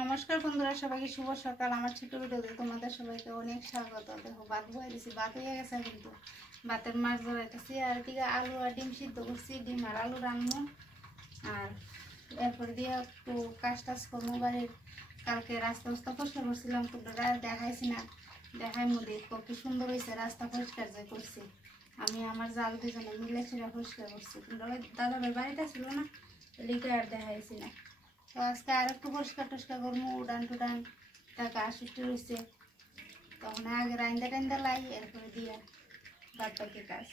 নমস্কার বন্ধুরা, সবাইকে শুভ সকাল। আমার ছোট ভিডিওতে তোমাদের সবাইকে অনেক স্বাগত। দেখো ভাত বয়ে দিছি, ভাত হয়ে গেছে, কিন্তু ভাতের মাছ ধরাইতেছি। আর এদিকে আলু আর ডিম সিদ্ধ করছি, ডিম আর আলু রান্না। আর এরপর দিয়ে একটু কাজ টাজ করবো বাড়ির। কালকে রাস্তা পরিষ্কার করছিলাম, তোমরা দেখাইছি না, দেখাই মুদি কত সুন্দর হয়েছে রাস্তা পরিষ্কার যে করছি আমি। আমার জাল দুজনে মিলে সেটা পরিষ্কার করছি। তোমরা দাদা ভাই বাড়িতে ছিল না, লিখে আর দেখাইছি না। তো আজকে আর একটু পরিষ্কার টস্কার করবো, উডান টুডান তাকে আসুটি রয়েছে, তখন আগে রাইন্দা টাইন্দা লাই, এরপরে দিয়ে বাদ বাকি কাজ।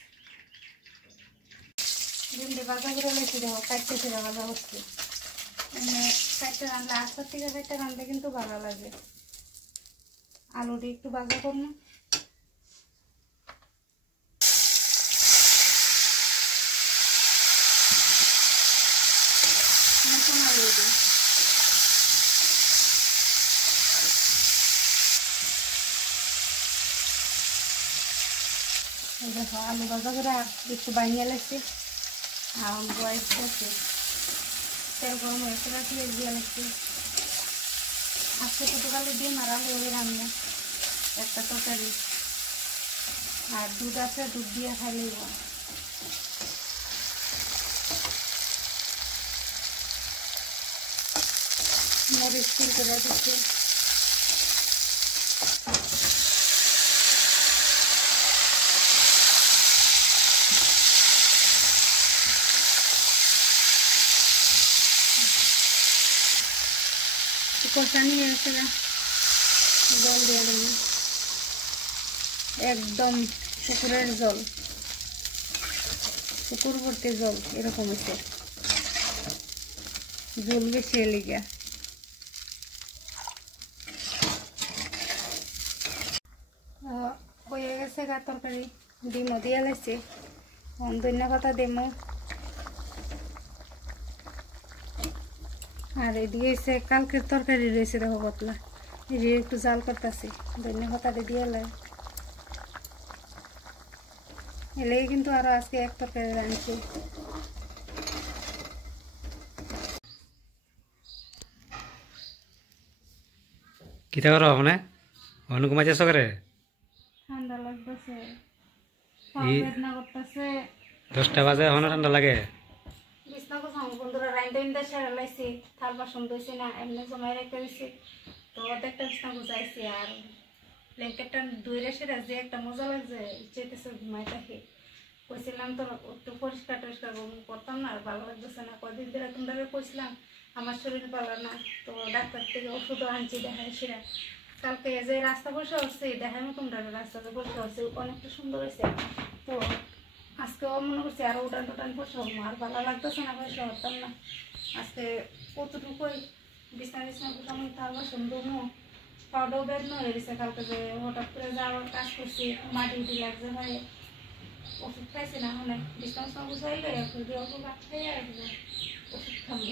ভিন্ডি ভাজা করে লেছি, দেখো কাটতে ছেড়ে ভাজা করছি। মানে কাটতে রান্না আস্তার থেকে কাটতে রান্না কিন্তু ভালো লাগে। আলুটি একটু ভাজা করবো, নতুন আলু দিই। দেখো আলু ভাজা করে একটু বানিয়ে লেছি, আর বয়স করছি তেল গরম হয়েছে, পেঁয়াজ দিয়ে লেছি। আজকে ছোটোকালে ডিম আর আলু হয়ে রান্না একটা তরকারি, আর দুধ আছে, দুধ দিয়ে খাইলেই মরিচ তিল করে দিচ্ছি। কষানি হয়েছে, জল দিয়ে দেব, একদম পুকুরের জল, পুকুর ভর্তি জল এরকম হচ্ছে, জল বেশি লেগে। হয়ে গেছে গা তরকারি, ডিমও দিয়ে লাগছে, ধনিয়া পাতা দেবো। আর এদিকে হচ্ছে কালকের তরকারি রয়েছে, দেখো পাতলা, এদিকে একটু জাল করতেছি, ধনিয়া পাতাটা দিয়ে লাই এলে কিন্তু আরো আজকে এক তরকারি রাঁধছি। কিতা করো মানে অন্য ঘুমাইছে সকালে? ঠান্ডা লাগতেছে, এই বেদনা করতেছে। 10টা বাজে এখনো ঠান্ডা লাগে? বিছনা গোছানো বন্ধুরা, রাইন্দা সেরা লাইছি, থাল বাসন ধুইছি না, এমনি জমাই রেখে দিছি। তো অর্ধেকটা বিছনা গুছাইছি, আর ব্ল্যাঙ্কেটটা ধুইরে সেরা যে একটা মজা লাগছে, চেতেছে ঘুমাই থাকি। কইছিলাম তো একটু পরিষ্কার টরিষ্কার করতাম না, আর ভালো লাগতেছে না। কদিন ধরে তোমরা কইছিলাম আমার শরীর ভালো না, তো ডাক্তার থেকে ওষুধও আনছি, দেখাই সেরা। কালকে যে রাস্তা বসে হচ্ছে, দেখাই মতো তোমরা রাস্তা বসে হচ্ছে, অনেকটা সুন্দর হয়েছে। তো আজকেও মনে করছি আরো উঠান টুটান বসে হবো, আর ভালো লাগতেছে না, বসে হতাম না। আজকে কতটুকুই বিছনা বিছনা গোছানো, তারপর সুন্দর পাউডার বেদনা হয়ে গেছে। কালকে যে হঠাৎ করে যাওয়ার কাজ করছি, মাটি উঠি লাগছে ভাই, ওষুধ খাইছি না, অনেক বিছনা বিছনা গুছাইলে ওষুধ ভাত খাই আর ওষুধ খাবো।